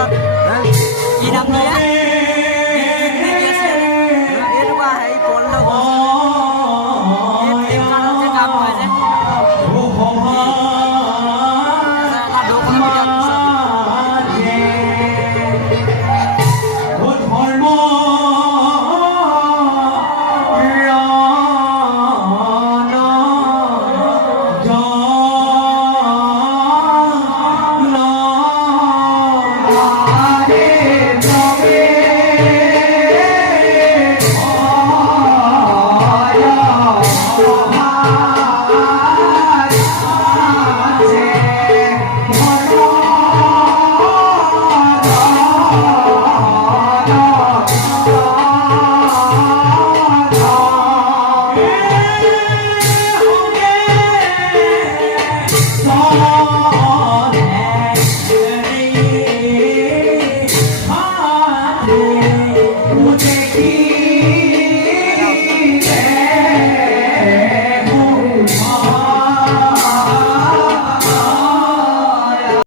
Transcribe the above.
কি নাম লয়া এনেকুৱা হেৰি পঢ়িলে ফ্লিপকাৰ্টত যে কাম কৰে যে এটা দোকানৰ ভিতৰত Oh